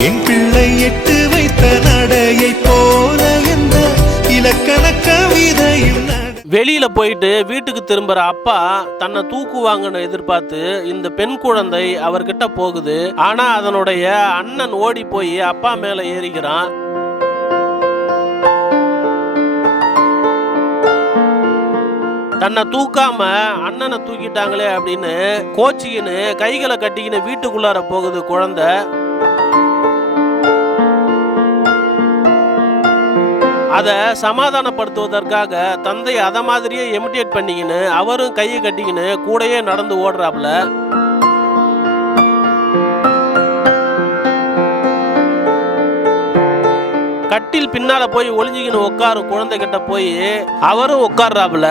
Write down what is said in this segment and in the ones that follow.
என் பிள்ளை எட்டு வைத்த நடையை போல எந்த இலக்கண கவிதையும் வெளியில போயிட்டு வீட்டுக்கு திரும்புற அப்பா தன்னை தூக்குவாங்கன்னு எதிர்பார்த்து இந்த பெண் குழந்தை அவர்கிட்ட போகுது. ஆனா அதனுடைய அண்ணன் ஓடி போய் அப்பா மேல ஏறிக்கிறான். தன்னை தூக்காம அண்ணனை தூக்கிட்டாங்களே அப்படின்னு கோச்சிக்கின்னு கைகளை கட்டிக்கின்னு வீட்டுக்குள்ளார போகுது குழந்தை. அதை சமாதானப்படுத்துவதற்காக தந்தை அதை மாதிரியே எமிட்டேட் பண்ணிக்கின்னு அவரும் கையை கட்டிக்கின்னு கூடயே நடந்து ஓடுறாப்புல. கட்டில் பின்னால போய் ஒளிஞ்சிக்கின்னு உட்காரும் குழந்தைகிட்ட போய் அவரும் உட்கார்றாப்புல.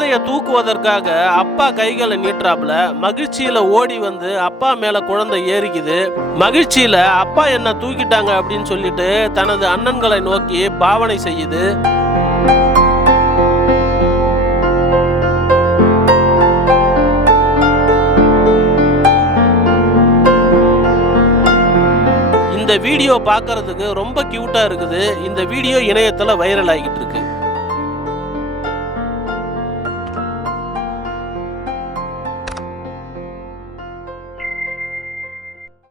குழந்தைய தூக்குவதற்காக அப்பா கைகளை நீட்டுறாப்புல. மகிழ்ச்சியில ஓடி வந்து அப்பா மேல குழந்தை ஏறிக்குது. மகிழ்ச்சியில அப்பா என்ன தூக்கிட்டாங்க அப்படின்னு சொல்லிட்டு தனது அண்ணன்களை நோக்கி பாவனை செய்யுது. இந்த வீடியோ பார்க்கறதுக்கு ரொம்ப கியூட்டா இருக்குது. இந்த வீடியோ இணையத்துல வைரல் ஆகிட்டு இருக்கு.